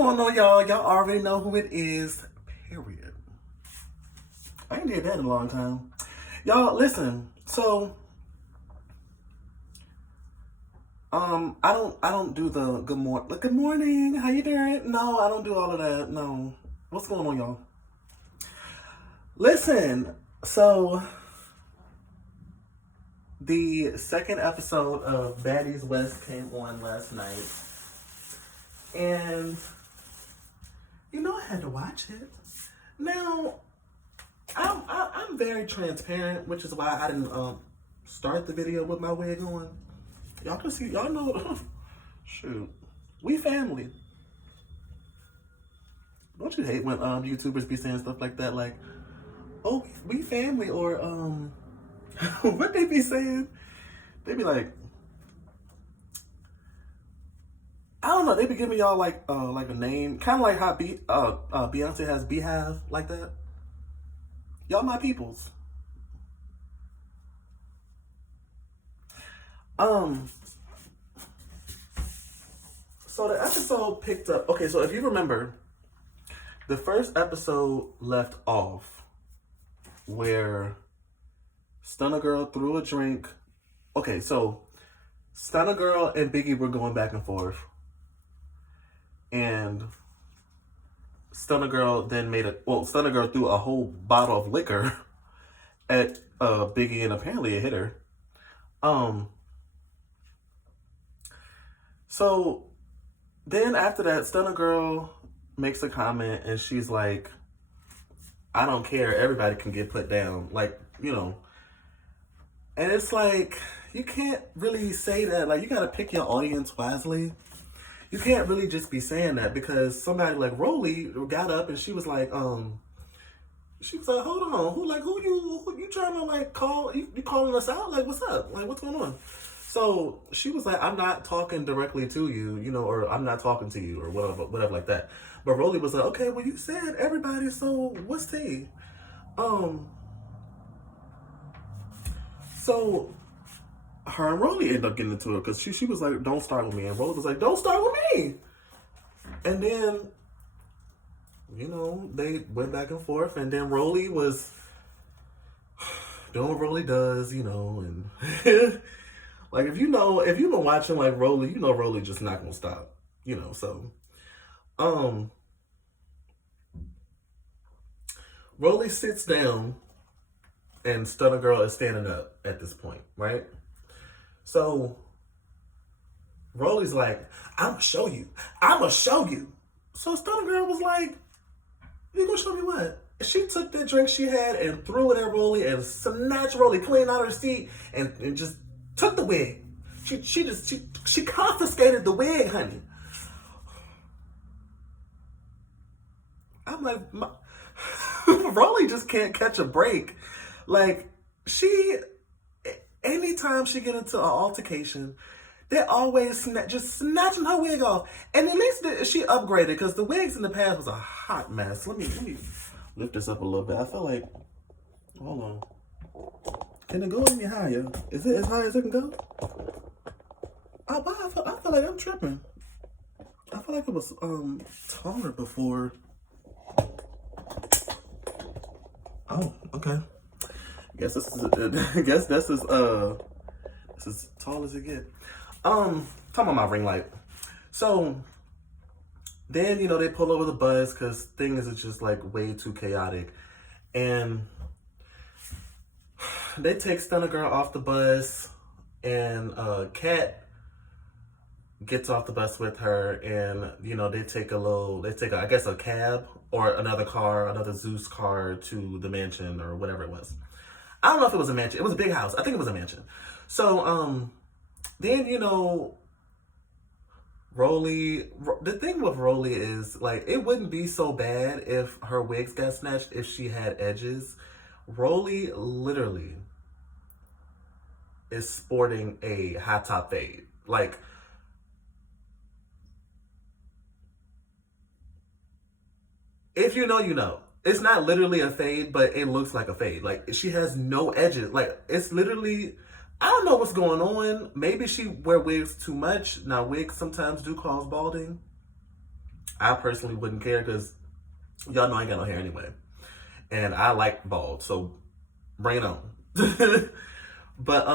going on, y'all? Y'all already know who it is. Period. I ain't did that in a long time. Y'all, listen. So, I don't do the good morning. How you doing? No, I don't do all of that. No. What's going on, y'all? Listen. So, the second episode of Baddies West came on last night, and I had to watch it. Now, I'm very transparent, which is why I didn't start the video with my wig on. Y'all can see, y'all know. Shoot, we family. Don't you hate when YouTubers be saying stuff like that, like, "Oh, we family," or what they be saying? They be like, I don't know. They be giving y'all like a name, kind of like how Beyonce has Beehive, like that. Y'all my peoples. So the episode picked up. Okay, so if you remember, the first episode left off where Stunna Girl threw a drink. Okay, so Stunna Girl and Biggie were going back and forth. And Stunna Girl then Stunna Girl threw a whole bottle of liquor at Biggie, and apparently it hit her. So then after that, Stunna Girl makes a comment and she's like, "I don't care, everybody can get put down." Like, and it's like, you can't really say that. Like, you gotta pick your audience wisely. You can't really just be saying that, because somebody like Rolly got up and she was like, hold on, who you trying to like call? You calling us out? Like, what's up? Like, what's going on? So she was like, "I'm not talking directly to you, or I'm not talking to you," or whatever like that. But Rolly was like, "Okay, well, you said everybody, so what's tea?" So her and Rolly ended up getting into it because she was like, "Don't start with me," and Rolly was like, "Don't start with me." And then, they went back and forth, and then Rolly was doing what Rolly does, and like, if you've been watching like Rolly, Rolly just not gonna stop, so Rolly sits down and Stunna Girl is standing up at this point, right? So Rolly's like, I'ma show you. So Stunna Girl was like, "You gonna show me what?" She took that drink she had and threw it at Rolly and snatched Rolly clean out of her seat and just took the wig. She confiscated the wig, honey. I'm like, Rolly just can't catch a break. Like, anytime she get into an altercation, they're always just snatching her wig off. And at least she upgraded, because the wigs in the past was a hot mess. Let me lift this up a little bit. I feel like, hold on. Can it go any higher? Is it as high as it can go? I feel like I'm tripping. I feel like it was taller before. Oh, okay. Guess this is as tall as it get. Talking about my ring light. So then, they pull over the bus because things are just like way too chaotic. And they take Stunna Girl off the bus, and Kat gets off the bus with her, and they take I guess a cab or another Zeus car to the mansion or whatever it was. I don't know if it was a mansion. It was a big house. I think it was a mansion. So then Rolly, the thing with Rolly is, like, it wouldn't be so bad if her wigs got snatched if she had edges. Rolly literally is sporting a high top fade. Like, if you know. It's not literally a fade, but it looks like a fade. Like, she has no edges. Like, it's literally, I don't know what's going on. Maybe she wear wigs too much. Now, wigs sometimes do cause balding. I personally wouldn't care because y'all know I ain't got no hair anyway. And I like bald, so bring it on. But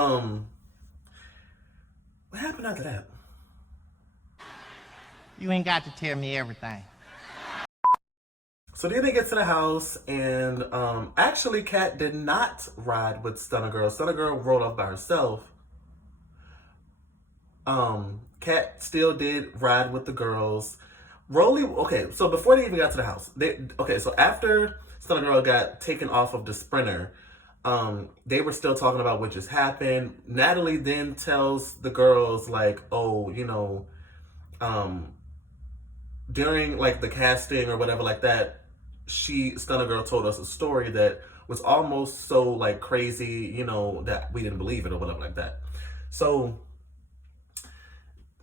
what happened after that? You ain't got to tell me everything. So then they get to the house, and actually, Kat did not ride with Stunner Girl. Stunner Girl rode off by herself. Kat still did ride with the girls. Rolly, okay, so before they even got to the house, so after Stunner Girl got taken off of the Sprinter, they were still talking about what just happened. Natalie then tells the girls, like, oh, during like the casting or whatever like that, Stunner Girl told us a story that was almost so like crazy, that we didn't believe it or whatever like that. So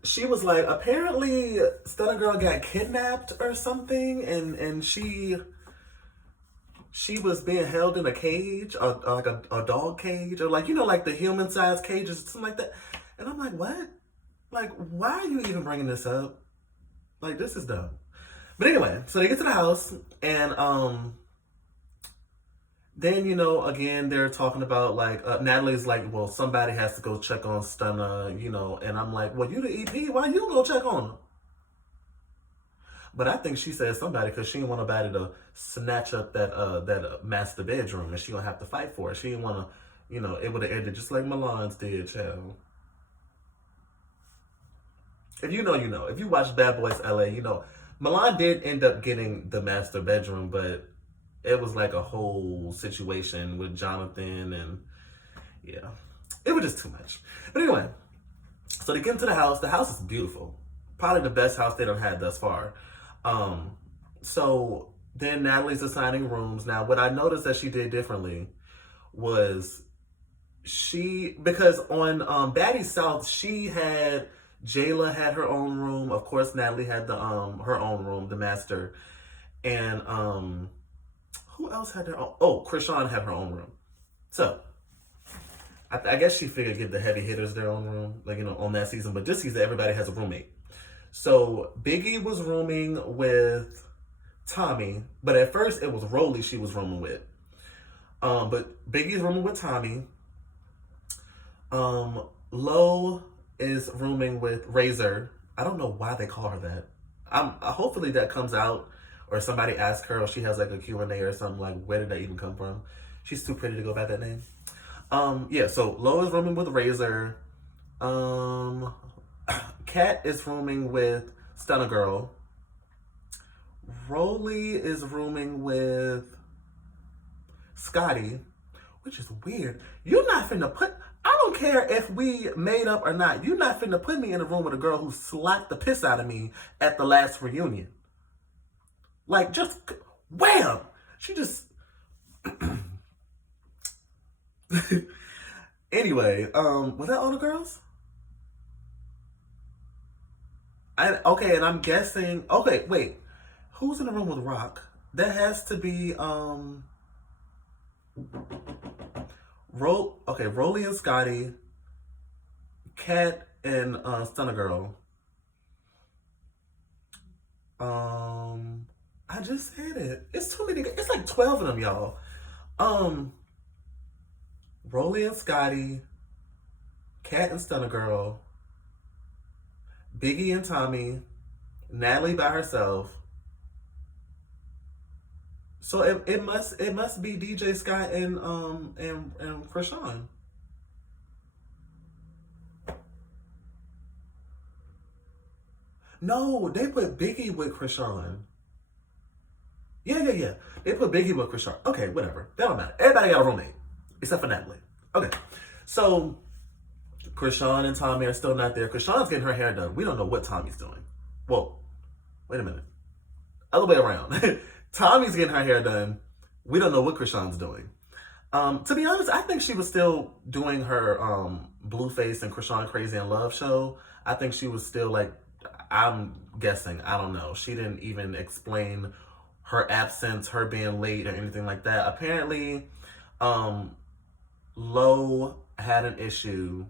she was like, apparently Stunner Girl got kidnapped or something, and she was being held in a cage, like a dog cage, or like, like the human sized cages, something like that. And I'm like, what? Like, why are you even bringing this up? Like, this is dumb. But anyway, so they get to the house, and then, again, they're talking about, like, Natalie's like, well, somebody has to go check on Stunner, and I'm like, well, you the EP, why you go check on her? But I think she said somebody because she didn't want nobody to snatch up that master bedroom, and she gonna have to fight for it. She didn't want to, it would have ended just like Milan's did, child. If you know, you know. If you watch Bad Boys LA, Milan did end up getting the master bedroom, but it was like a whole situation with Jonathan, and yeah, it was just too much. But anyway, so they get into the house. The house is beautiful. Probably the best house they done had thus far. So then Natalie's assigning rooms. Now, what I noticed that she did differently was because on Baddies South, Jayla had her own room. Of course, Natalie had her own room, the master. And who else had their own? Oh, Krishan had her own room. So I guess she figured give the heavy hitters their own room, like, on that season. But this season, everybody has a roommate. So Biggie was rooming with Tommy, but at first it was Rolly she was rooming with. But Biggie's rooming with Tommy. Lo is rooming with Razor. I don't know why they call her that. Hopefully that comes out, or somebody asks her, or she has like a Q&A or something, like, where did that even come from? She's too pretty to go by that name. Yeah, so Lo is rooming with Razor. Kat is rooming with Stunner Girl. Rolly is rooming with Scotty, which is weird. You're not finna I don't care if we made up or not. You're not finna put me in a room with a girl who slapped the piss out of me at the last reunion. Like, just wham! She just... Anyway, was that all the girls? Okay, and I'm guessing... Okay, wait. Who's in the room with Rock? That has to be, Rolly and Scotty, Kat and Stunner Girl. I just said it. It's too many. It's like 12 of them, y'all. Rolly and Scotty, Kat and Stunner Girl, Biggie and Tommy, Natalie by herself. So it must be DJ Scott and Krishan. No, they put Biggie with Krishan. Yeah. They put Biggie with Krishan. Okay, whatever. That don't matter. Everybody got a roommate. Except for Natalie. Okay. So Krishan and Tommy are still not there. Krishan's getting her hair done. We don't know what Tommy's doing. Whoa. Wait a minute. Other way around. Tommy's getting her hair done. We don't know what Krishan's doing. To be honest, I think she was still doing her Blueface and Krishan Crazy in Love show. I think she was still like, I'm guessing, I don't know. She didn't even explain her absence, her being late or anything like that. Apparently, Lo had an issue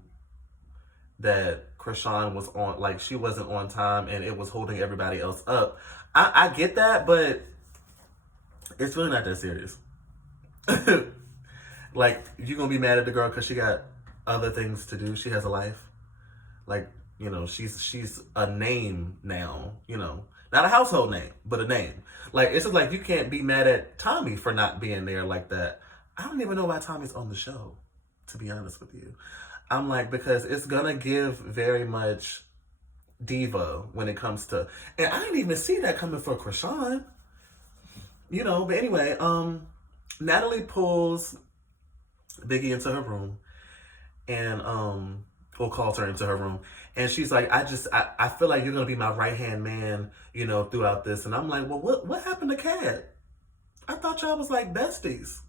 that Krishan was on, like she wasn't on time and it was holding everybody else up. I get that, but it's really not that serious. Like, you gonna be mad at the girl because she got other things to do. She has a life. Like, she's a name now. Not a household name, but a name. Like, it's just like you can't be mad at Tommy for not being there like that. I don't even know why Tommy's on the show, to be honest with you. I'm like, because it's gonna give very much diva when it comes to, and I didn't even see that coming for Krishan. But anyway, Natalie pulls Biggie into her room and calls her into her room, and she's like, I feel like you're gonna be my right hand man, throughout this. And I'm like, well, what happened to Kat? I thought y'all was like besties.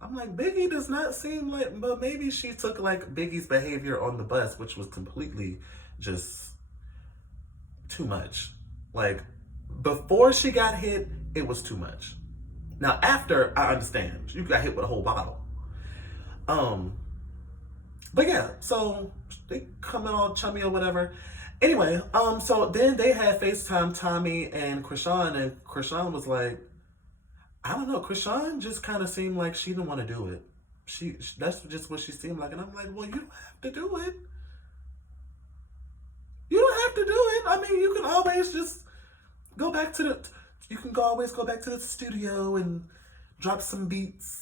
I'm like, Biggie does not seem like, but maybe she took like Biggie's behavior on the bus, which was completely just too much. Like, before she got hit, it was too much. Now after, I understand, you got hit with a whole bottle. But yeah, so they come in all chummy or whatever. Anyway, so then they had FaceTime Tommy and Krishan was like, I don't know, Krishan just kind of seemed like she didn't want to do it. That's just what she seemed like. And I'm like, well, you don't have to do it. You don't have to do it. I mean, you can always just always go back to the studio and drop some beats.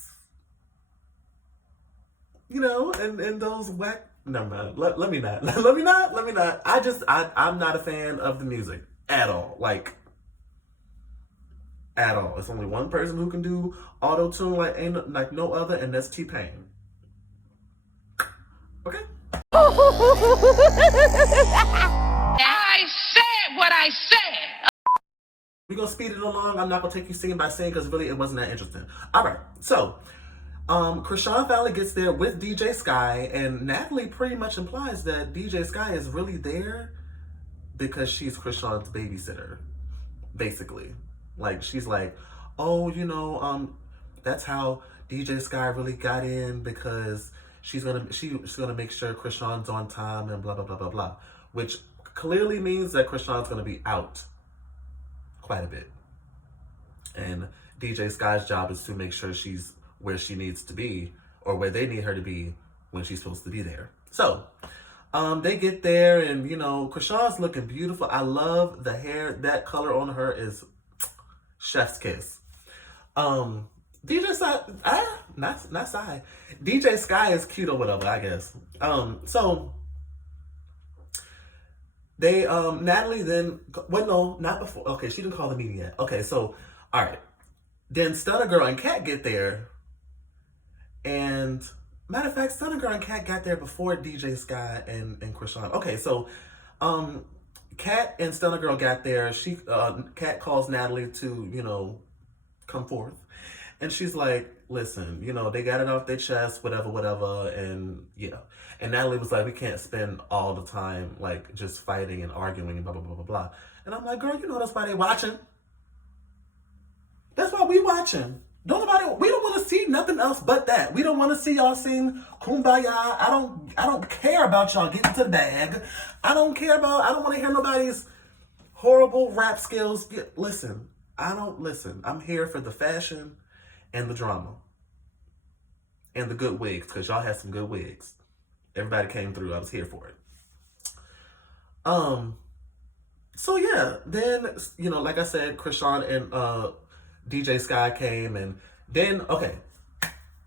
And those whack. No, man. Let me not. Let me not. I'm not a fan of the music at all. Like, at all. It's only one person who can do auto tune like no other, and that's T-Pain. Okay. I said what I said. We're gonna speed it along. I'm not gonna take you scene by scene because really it wasn't that interesting. All right, so Krishan finally gets there with DJ Sky, and Natalie pretty much implies that DJ Sky is really there because she's Krishan's babysitter, basically. Like, she's like, oh, that's how DJ Sky really got in, because she's gonna make sure Krishan's on time and blah blah blah blah blah, which clearly means that Krishan's gonna be out quite a bit, and DJ Sky's job is to make sure she's where she needs to be, or where they need her to be when she's supposed to be there. So they get there, and Krishan's looking beautiful. I love the hair. That color on her is chef's kiss. DJ Sky, not Sky. DJ Sky is cute or whatever, I guess. So they, Natalie then, well, no, not before. Okay, she didn't call the meeting yet. Okay, so, all right. Then Stunner Girl and Kat get there, and matter of fact, Stunner Girl and Kat got there before DJ Sky and Krishan. Okay, so, Kat and Stunner Girl got there. Kat calls Natalie to, come forth. And she's like, listen, they got it off their chest, whatever. And yeah. And Natalie was like, we can't spend all the time, like, just fighting and arguing and blah, blah, blah, blah, blah. And I'm like, girl, that's why they watching. That's why we watching. We don't want to see nothing else but that. We don't want to see y'all sing Kumbaya. I don't care about y'all getting to the bag. I don't want to hear nobody's horrible rap skills. Listen, I'm here for the fashion and the drama. And the good wigs, because y'all had some good wigs. Everybody came through. I was here for it. So yeah, then, like I said, Krishan and DJ Sky came, and then, okay,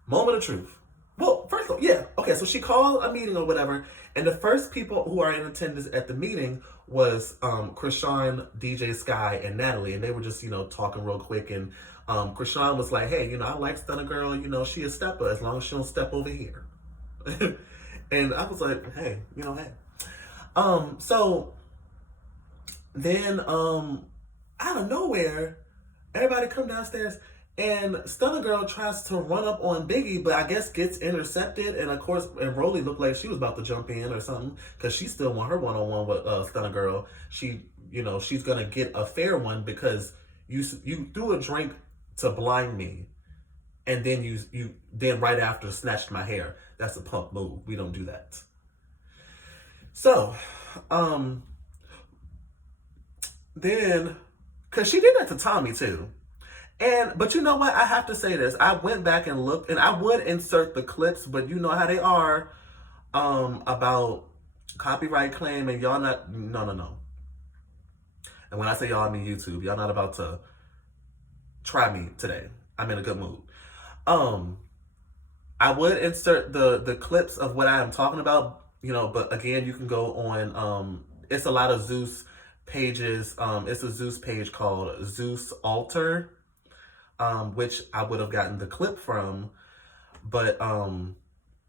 moment of truth. Well, first of all, yeah, okay, so she called a meeting or whatever, and the first people who are in attendance at the meeting was Krishan, DJ Sky, and Natalie, and they were just, talking real quick, and Krishan was like, hey, I like Stunner Girl, she a stepper as long as she don't step over here. And I was like, hey, hey. So then out of nowhere, everybody come downstairs, and Stunner Girl tries to run up on Biggie, but I guess gets intercepted, and of course, and Rolly looked like she was about to jump in or something, because she still want her one-on-one with Stunner Girl. She, she's gonna get a fair one because you threw a drink to blind me, and then you then right after snatched my hair. That's a punk move. We don't do that. So, then, because she did that to Tommy too. But you know what? I have to say this. I went back and looked, and I would insert the clips, but you know how they are about copyright claim, and y'all not, no. And when I say y'all, I mean YouTube. Y'all not about to try me today. I'm in a good mood. I would insert the clips of what I am talking about, but again, you can go on, it's a lot of Zeus pages. It's a Zeus page called Zeus Alter, which I would have gotten the clip from. But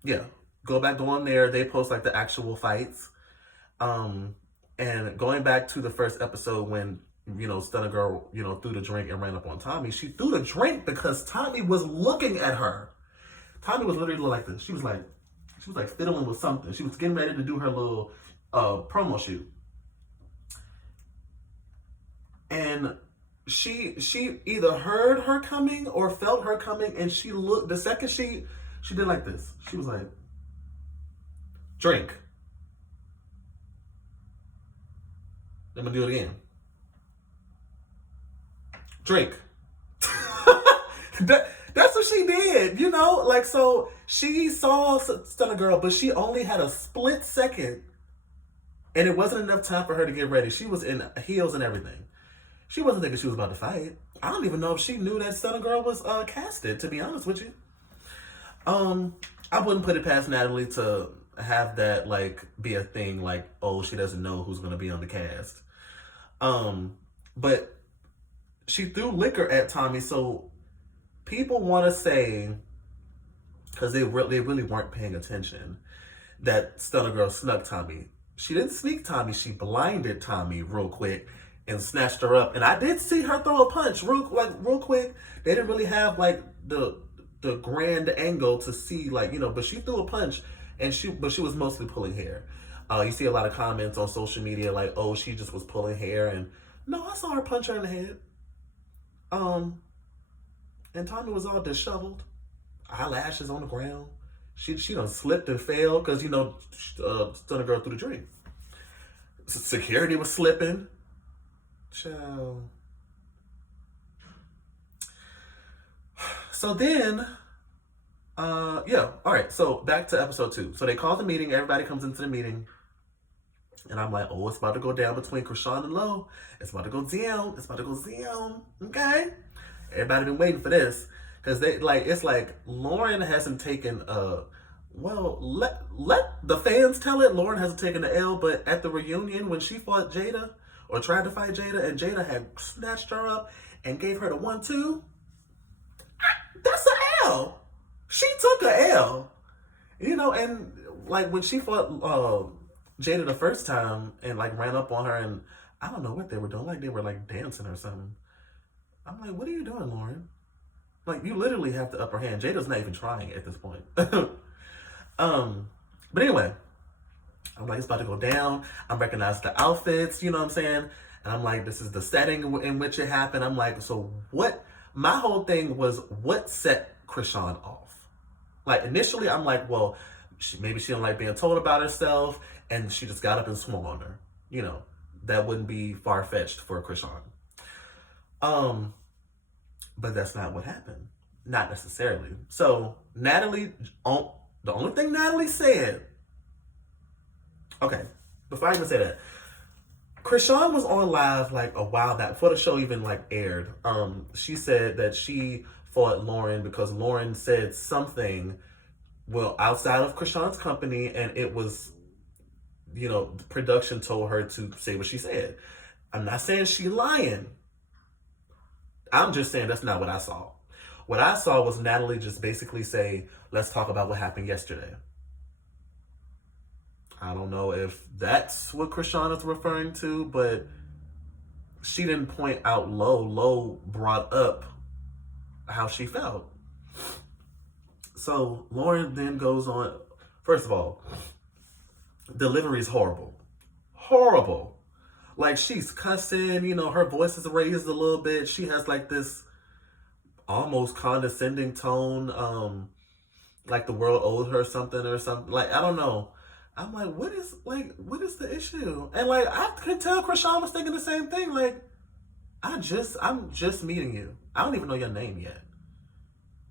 yeah, go on there. They post like the actual fights. And going back to the first episode when, Stunner Girl, threw the drink and ran up on Tommy. She threw the drink because Tommy was looking at her. Tommy was literally like this. She was like fiddling with something. She was getting ready to do her little promo shoot. And she either heard her coming or felt her coming, and she looked. The second she did like this. She was like, drink. I'm gonna do it again. Drink. That's what she did, so she saw Stunner Girl, but she only had a split second, and it wasn't enough time for her to get ready. She was in heels and everything. She wasn't thinking she was about to fight. I don't even know if she knew that Stunner Girl was casted, to be honest with you. I wouldn't put it past Natalie to have that be a thing, she doesn't know who's gonna be on the cast. But she threw liquor at Tommy, so people want to say, because they really weren't paying attention, that Stunner Girl snuck Tommy. She didn't sneak Tommy. She blinded Tommy real quick and snatched her up. And I did see her throw a punch real quick. They didn't really have the grand angle to see but she threw a punch, and she was mostly pulling hair. You see a lot of comments on social media oh, she just was pulling hair, and no, I saw her punch her in the head. And Tommy was all disheveled, eyelashes on the ground. She done slipped and fell because Stunner Girl threw the drink. Security was slipping. Child. So then, all right. So back to episode 2. So they call the meeting. Everybody comes into the meeting. And I'm like, oh, it's about to go down between Krishan and Lo. It's about to go down. Okay? Everybody been waiting for this. Because it's like Lauren hasn't taken let the fans tell it. Lauren hasn't taken the L, but at the reunion when she fought Jada, or tried to fight Jada, and Jada had snatched her up and gave her the 1-2, that's an L. She took a L. And when she fought Jada the first time and ran up on her, and I don't know what they were doing, they were dancing or something. I'm like, what are you doing, Lauren? You literally have the upper hand. Jada's not even trying at this point. But anyway, I'm like, it's about to go down. I'm recognizing the outfits, you know what I'm saying? And I'm like, this is the setting in which it happened. I'm like, so what? My whole thing was, what set Krishan off? Initially, I'm like, well, maybe she don't like being told about herself, and she just got up and swung on her. That wouldn't be far-fetched for Krishan. But that's not what happened. Not necessarily. So Natalie, the only thing Natalie said, okay, before I even say that, Krishan was on live a while back, before the show even aired. She said that she fought Lauren because Lauren said something, outside of Krishan's company, and it was, the production told her to say what she said. I'm not saying she lying. I'm just saying that's not what I saw. What I saw was Natalie just basically say, let's talk about what happened yesterday. I don't know if that's what Krishan is referring to, but she didn't point out Lo. Lo brought up how she felt. So Lauren then goes on. First of all, delivery is horrible. Horrible. She's cussing, her voice is raised a little bit. She has this almost condescending tone, the world owes her something or something. I don't know. I'm like, what is the issue? And like, I could tell Krishan was thinking the same thing. Like, I'm just meeting you. I don't even know your name yet.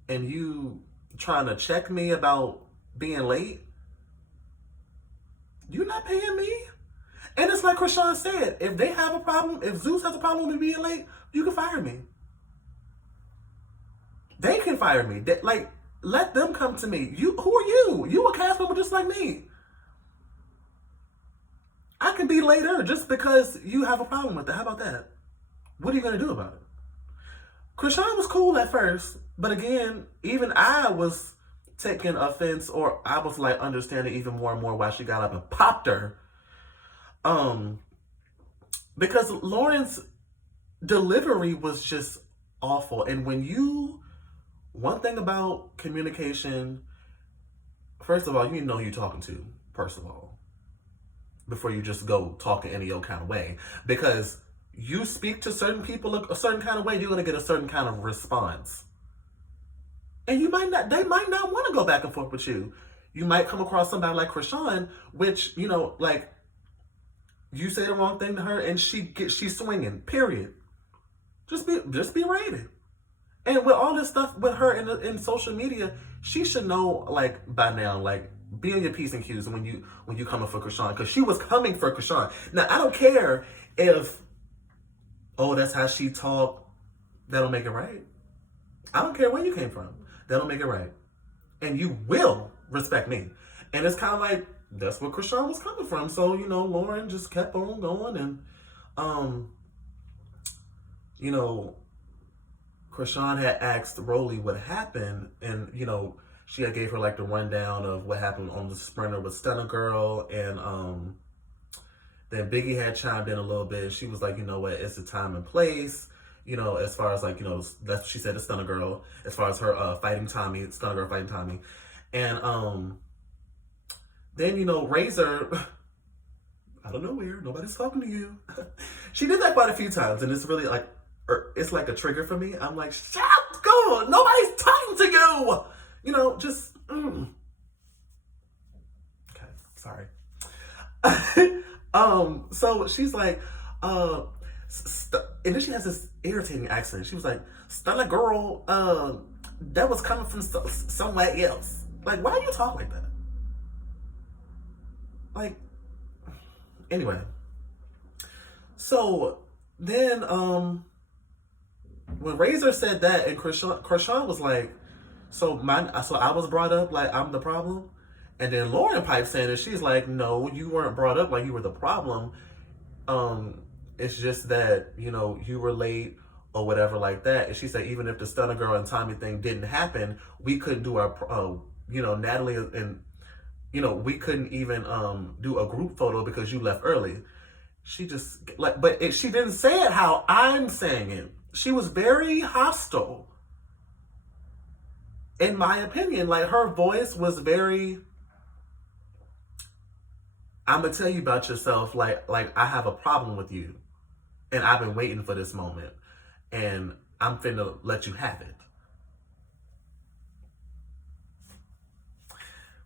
And you trying to check me about being late? You're not paying me? And it's like Krishan said, if they have a problem, if Zeus has a problem with me being late, you can fire me. They can fire me. Like, let them come to me. Who are you? You a cast member just like me. I can be later just because you have a problem with it. How about that? What are you going to do about it? Krishan was cool at first, but again, even I was taking offense, or I was like understanding even more and more why she got up and popped her. Because Lauren's delivery was just awful. And one thing about communication, first of all, you need to know who you're talking to, first of all, before you just go talking any old kind of way. Because you speak to certain people a certain kind of way, you're going to get a certain kind of response. And they might not want to go back and forth with you. You might come across somebody like Krishan, which, like, you say the wrong thing to her and she's swinging, period. Just be ready. And with all this stuff with her in social media, she should know, like, by now, like, be on your P's and Q's when you coming for Krishan, because she was coming for Krishan. Now, I don't care if, that's how she talk, that don't make it right. I don't care where you came from. That don't make it right. And you will respect me. And it's kind of like, that's where Krishan was coming from. So, Lauren just kept on going. And, Krishan had asked Rolly what happened. And, she had gave her, like, the rundown of what happened on the sprinter with Stunner Girl. And then Biggie had chimed in a little bit. She was like, you know what, it's the time and place. As far as, like, that's what she said to Stunner Girl. As far as her fighting Tommy, Stunner Girl fighting Tommy. And, then, Razor, I don't know where, nobody's talking to you. She did that quite a few times, and it's really like, it's like a trigger for me. I'm like, shut up, go, nobody's talking to you. Just, Okay, sorry. So she's like, and then she has this irritating accent. She was like, Stunner Girl, that was coming from somewhere else. Like, why do you talk like that? Like, anyway. So then, when Razor said that, and Krishan was like, so I was brought up like I'm the problem, and then Lauren pipes in and she's like, no, you weren't brought up like you were the problem. It's just that you were late or whatever like that. And she said even if the Stunner Girl and Tommy thing didn't happen, we couldn't do our Natalie and we couldn't even do a group photo because you left early. She just she didn't say it how I'm saying it. She was very hostile, in my opinion. Like, her voice was very, I'm gonna tell you about yourself. Like I have a problem with you, and I've been waiting for this moment, and I'm finna let you have it.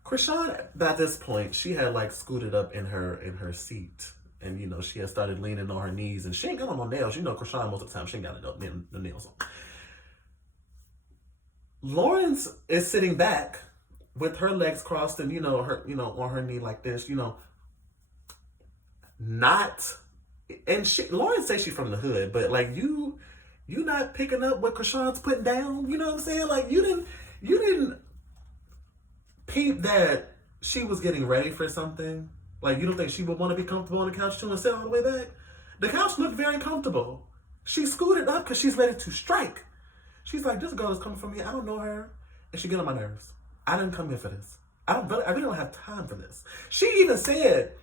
Krishan, by this point, she had like scooted up in her seat, and she had started leaning on her knees, and she ain't got on no nails. Krishan most of the time she ain't got no nails on. Lawrence is sitting back with her legs crossed and her on her knee like this, not. And Lawrence says she's from the hood, but like you not picking up what Krishan's putting down. You know what I'm saying? Like you didn't peep that she was getting ready for something. Like, you don't think she would want to be comfortable on the couch too and sit all the way back? The couch looked very comfortable. She scooted up because she's ready to strike. She's like, this girl is coming from me. I don't know her. And she get on my nerves. I didn't come here for this. I really don't have time for this. She even said,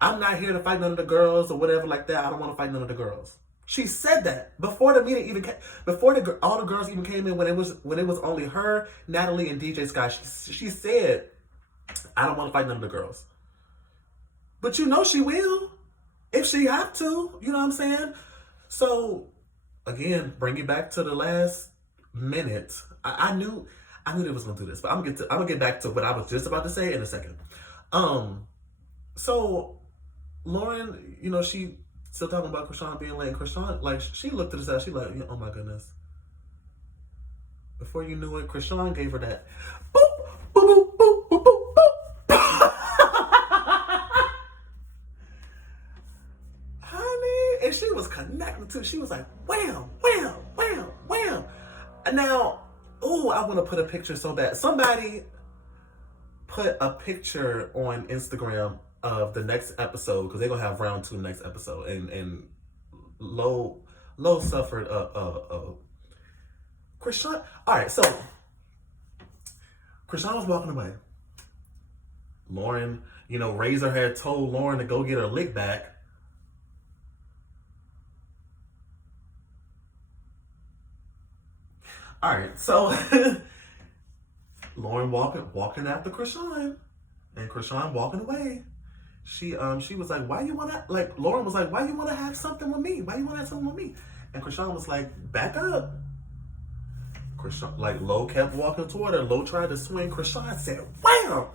I'm not here to fight none of the girls or whatever like that. I don't want to fight none of the girls. She said that before the meeting even came, before all the girls even came in, when it was only her, Natalie, and DJ Sky. She said, I don't want to fight none of the girls. But she will, if she have to, you know what I'm saying? So, again, bring it back to the last minute. I knew they was gonna do this, but I'm gonna get back to what I was just about to say in a second. So Lauren, you know, she still talking about Krishan being late. And Krishan, like, she looked at us out. She like, oh my goodness. Before you knew it, Krishan gave her that boop, boop, boop, boop, boop, boop, boop. Honey, and she was connecting to. She was like, wham, wham, wham, wham. And now, oh, I want to put a picture so bad. Somebody put a picture on Instagram of the next episode, because they're gonna have round 2 next episode, and Lo suffered a Krishan. All right, so Krishan was walking away. Lauren, you know, Razor had told Lauren to go get her lick back. All right, so Lauren walking after Krishan, and Krishan walking away. She was like, why you wanna, like, Lauren was like, why you wanna have something with me? Why you wanna have something with me? And Krishan was like, back up. Krishan, like, Lo kept walking toward her. Lo tried to swing. Krishan said, wham!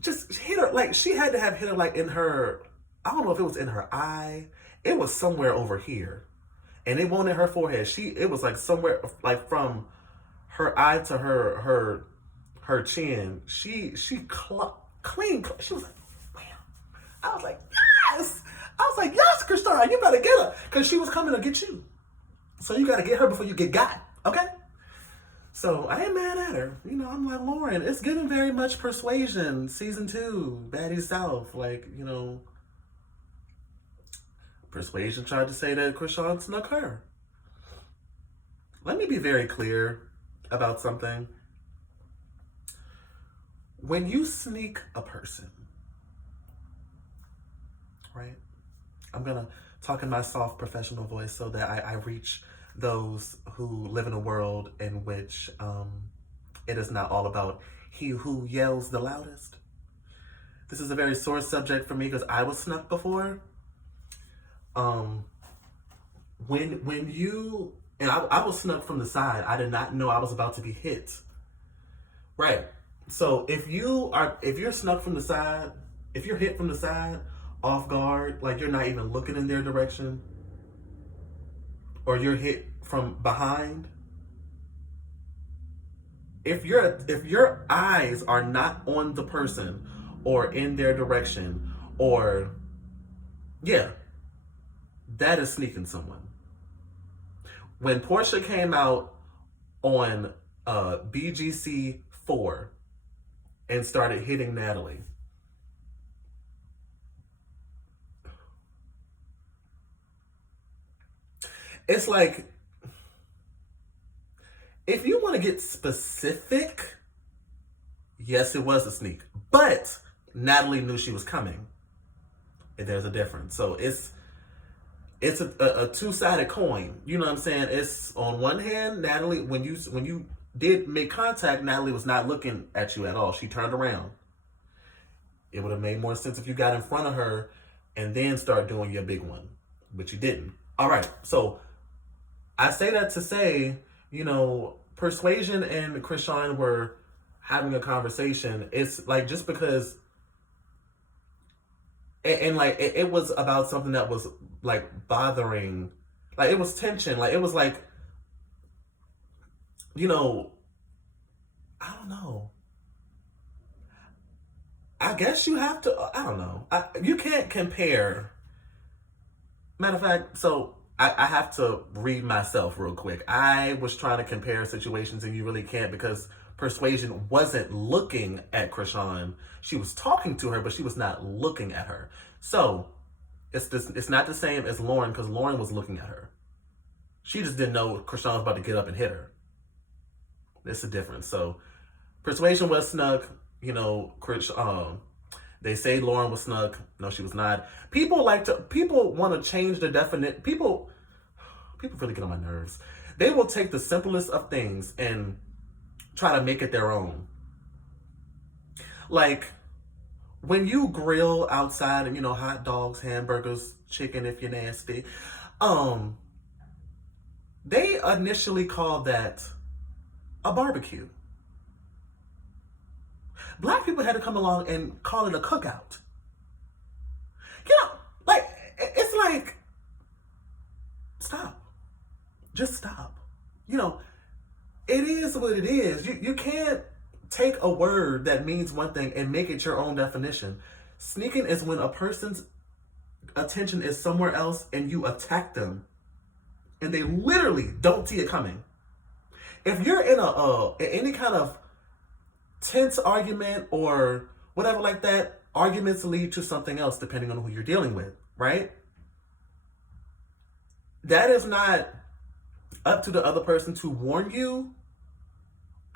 Just hit her, like, she had to have hit her, like, in her, I don't know if it was in her eye. It was somewhere over here. And it wasn't in her forehead. It was like somewhere, like, from her eye to her chin. She clean. She was like, wham. I was like, yes! I was like, yes, Krishan, you better get her. Because she was coming to get you. So you got to get her before you get got. Okay? So I ain't mad at her. You know, I'm like, Lauren, it's giving very much Persuasion, season 2, Baddies South. Like, you know, Persuasion tried to say that Krishan snuck her. Let me be very clear about something. When you sneak a person, right? I'm going to talk in my soft professional voice so that I reach those who live in a world in which it is not all about he who yells the loudest. This is a very sore subject for me because I was snuck before. When you, and I was snuck from the side. I did not know I was about to be hit. Right. So if you're snuck from the side, if you're hit from the side, off guard, like you're not even looking in their direction, or you're hit from behind, if your eyes are not on the person or in their direction, or yeah, that is sneaking someone. When Portia came out on BGC 4 and started hitting Natalie, it's like, if you want to get specific, yes, it was a sneak. But Natalie knew she was coming. And there's a difference. So it's a two-sided coin. You know what I'm saying? It's on one hand, Natalie, when you did make contact, Natalie was not looking at you at all. She turned around. It would have made more sense if you got in front of her and then start doing your big one. But you didn't. All right. So I say that to say, you know, Persuasion and Krishan were having a conversation. It's like, just because, and like, it was about something that was like bothering, like it was tension. Like it was like, you know, I don't know. I guess you have to, I don't know. You can't compare. Matter of fact, so I have to read myself real quick. I was trying to compare situations and you really can't, because Persuasion wasn't looking at Krishan. She was talking to her, but she was not looking at her. So it's not the same as Lauren, because Lauren was looking at her. She just didn't know Krishan was about to get up and hit her. It's a difference. So Persuasion was snuck. You know, they say Lauren was snuck. No, she was not. People want to change the definition. People really get on my nerves. They will take the simplest of things and try to make it their own. Like, when you grill outside and, you know, hot dogs, hamburgers, chicken if you're nasty, they initially called that a barbecue. Black people had to come along and call it a cookout. stop. Just stop. You know, it is what it is. You can't take a word that means one thing and make it your own definition. Sneaking is when a person's attention is somewhere else and you attack them and they literally don't see it coming. If you're in any kind of tense argument or whatever like that, arguments lead to something else depending on who you're dealing with, right? That is not up to the other person to warn you.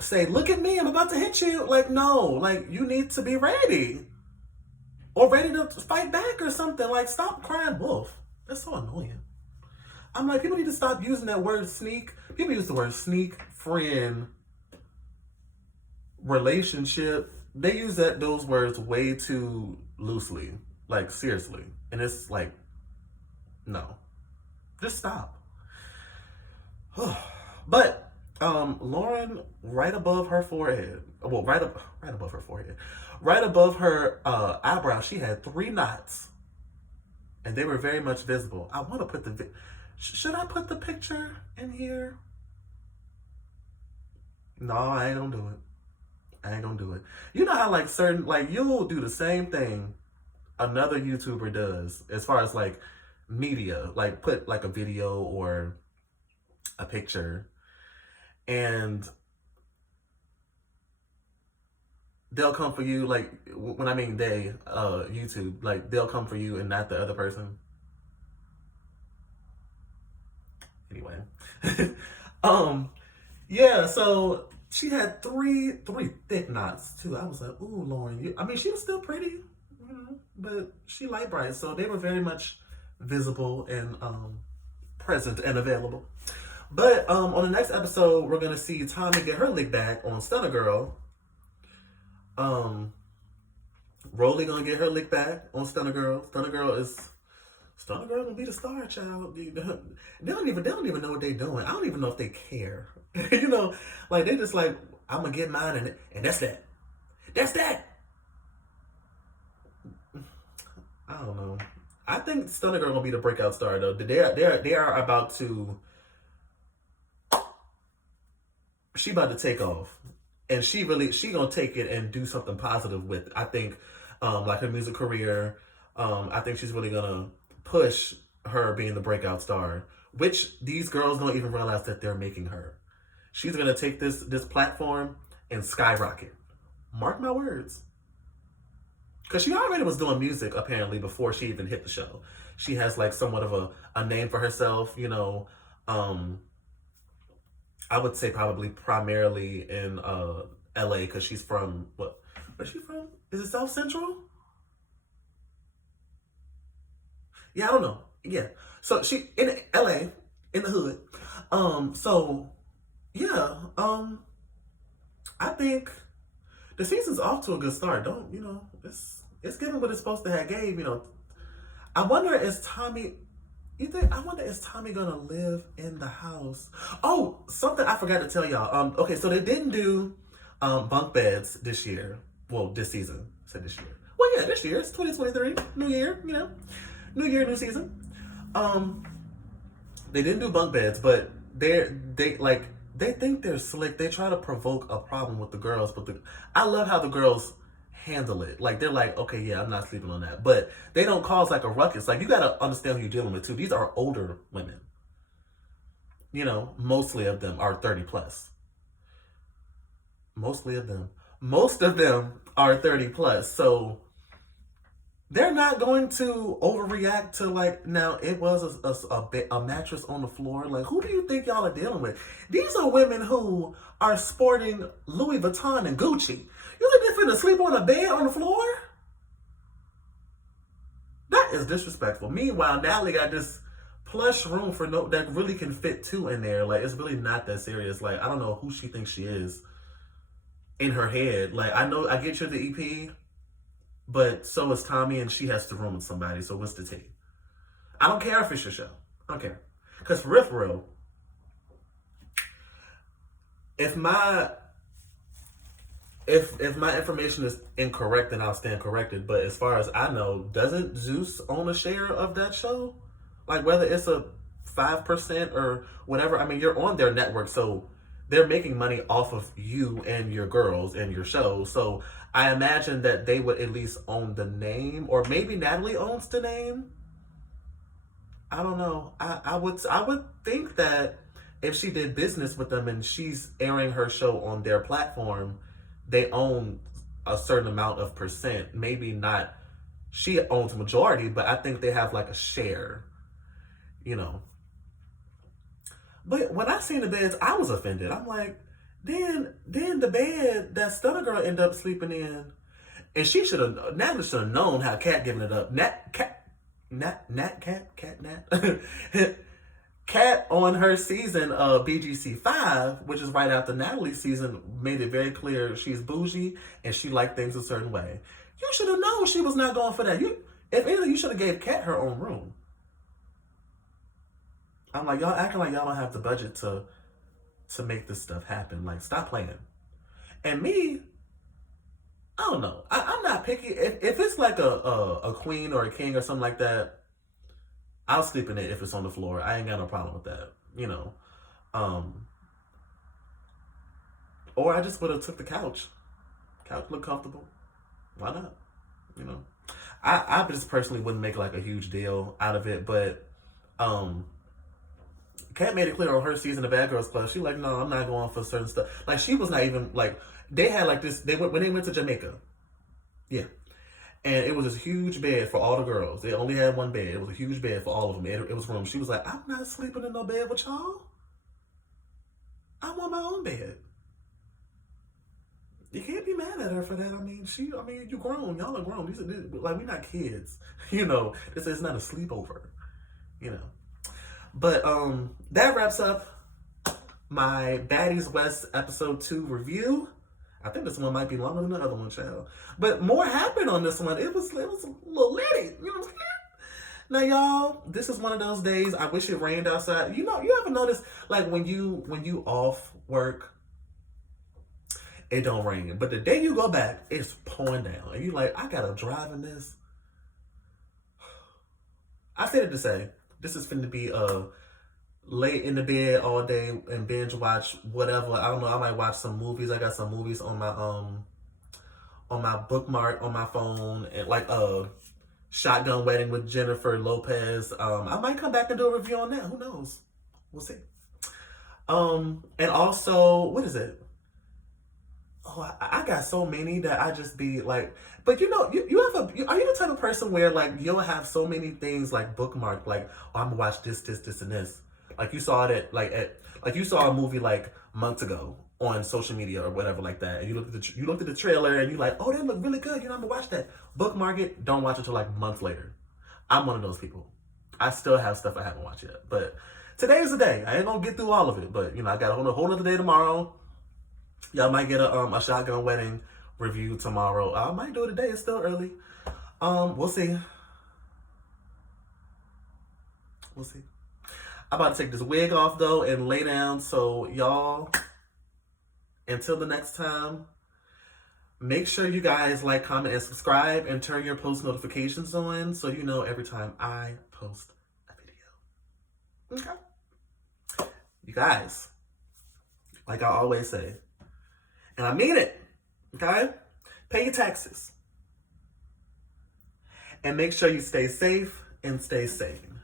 Say, look at me, I'm about to hit you. Like, no, like, you need to be ready. Or ready to fight back or something. Like, stop crying wolf. That's so annoying. I'm like, people need to stop using that word sneak. People use the word sneak, friend, relationship. They use those words way too loosely. Like, seriously. And it's like, no. Just stop. But Lauren, right above her forehead, well, right above her forehead, right above her eyebrow, she had 3 knots, and they were very much visible. I want to put should I put the picture in here? No, I ain't gonna do it. I ain't gonna do it. You know how like you'll do the same thing another YouTuber does as far as like media, like put like a video or a picture, and they'll come for you, like, when I mean they, YouTube, like, they'll come for you and not the other person. Anyway. Yeah, so she had three thick knots, too. I was like, ooh, Lauren, I mean, she was still pretty, you know, but she light bright, so they were very much visible and, present and available. But on the next episode, we're gonna see Tommy get her lick back on Stunner Girl. Rolly gonna get her lick back on Stunner Girl. Stunner Girl gonna be the star, child. They don't even know what they're doing. I don't even know if they care. You know, like they just like, I'm gonna get mine and that's that. That's that. I don't know. I think Stunner Girl gonna be the breakout star though. They are about to. She about to take off, and she gonna take it and do something positive with it. I think, like her music career. I think she's really gonna push her being the breakout star, which these girls don't even realize that they're making her. She's gonna take this platform and skyrocket. Mark my words. Because she already was doing music apparently before she even hit the show. She has like somewhat of a name for herself, you know. I would say probably primarily in LA because she's from where's she from? Is it South Central? Yeah, I don't know. Yeah. So she in LA, in the hood. So yeah, I think the season's off to a good start. Don't, you know, it's giving what it's supposed to have gave, you know. I wonder is Tommy gonna live in the house? Oh, something I forgot to tell y'all. Okay, so they didn't do bunk beds this year. Well, this season. I said this year. Well, yeah, this year. It's 2023. New year, you know. New year, new season. They didn't do bunk beds, but they think they're slick. They try to provoke a problem with the girls, but I love how the girls handle it. Like, they're like, okay, yeah, I'm not sleeping on that. But they don't cause like a ruckus. Like, you gotta understand who you're dealing with too. These are older women. You know, mostly of them are 30 plus. Mostly of them. Most of them are 30 plus. So they're not going to overreact to like, now it was a mattress on the floor. Like, who do you think y'all are dealing with? These are women who are sporting Louis Vuitton and Gucci. You think they're finna sleep on a bed on the floor? That is disrespectful. Meanwhile, Natalie got this plush room that really can fit 2 in there. Like, it's really not that serious. Like, I don't know who she thinks she is in her head. Like, I know, I get you're the EP, but so is Tommy, and she has to room with somebody. So what's the tea? I don't care if it's your show. I don't care. Because for real, if my information is incorrect, then I'll stand corrected. But as far as I know, doesn't Zeus own a share of that show? Like, whether it's a 5% or whatever. I mean, you're on their network, so they're making money off of you and your girls and your show. So I imagine that they would at least own the name, or maybe Natalie owns the name. I don't know. I would think that if she did business with them and she's airing her show on their platform, they own a certain amount of percent. Maybe not. She owns a majority, but I think they have like a share. You know. But when I seen the beds, I was offended. I'm like, then the bed that Stunner Girl ended up sleeping in, and Natalie should have known how Cat giving it up. Cat on her season of BGC 5, which is right after Natalie's season, made it very clear she's bougie and she liked things a certain way. You should have known she was not going for that. If anything, you should have gave Cat her own room. I'm like, y'all acting like y'all don't have the budget to make this stuff happen. Like, stop playing. And me, I don't know. I'm not picky. If it's like a queen or a king or something like that, I'll sleep in it if it's on the floor. I ain't got no problem with that, you know. Or I just would have took the couch. Couch look comfortable. Why not? You know. I just personally wouldn't make like a huge deal out of it, but Kat made it clear on her season of Bad Girls Club. She like, no, I'm not going for certain stuff. Like, she was not even like, they had like this. When they went to Jamaica, yeah, and it was this huge bed for all the girls. They only had one bed. It was a huge bed for all of them. It was room. She was like, I'm not sleeping in no bed with y'all. I want my own bed. You can't be mad at her for that. I mean, you grown. Y'all are grown. These like, we're not kids. You know, this is not a sleepover. You know. But that wraps up my Baddies West episode 2 review. I think this one might be longer than the other one, child. But more happened on this one. It was a little litty. You know what I'm saying? Now, y'all, this is one of those days. I wish it rained outside. You know, you ever notice, like, when you off work, it don't rain. But the day you go back, it's pouring down. And you like, I gotta drive in this. I said it to say, this is finna be late in the bed all day and binge watch whatever. I don't know. I might watch some movies. I got some movies on my bookmark on my phone, and like Shotgun Wedding with Jennifer Lopez. I might come back and do a review on that. Who knows? We'll see. And also, what is it? Oh, I got so many that I just be like, but you know, are you the type of person where like you'll have so many things like bookmarked, like, oh, I'm gonna watch this, and this. Like you saw it like you saw a movie like months ago on social media or whatever like that, and you looked at the trailer and you like, oh, that look really good. You know, I'm gonna watch that. Bookmark it. Don't watch it till like months later. I'm one of those people. I still have stuff I haven't watched yet, but today is the day. I ain't gonna get through all of it, but you know, I got a whole other day tomorrow. Y'all might get a Shotgun Wedding review tomorrow. I might do it today. It's still early. We'll see. We'll see. I'm about to take this wig off though and lay down. So y'all, until the next time, make sure you guys like, comment, and subscribe, and turn your post notifications on so you know every time I post a video. Okay? You guys, like I always say, and I mean it, okay? Pay your taxes. And make sure you stay safe and stay sane.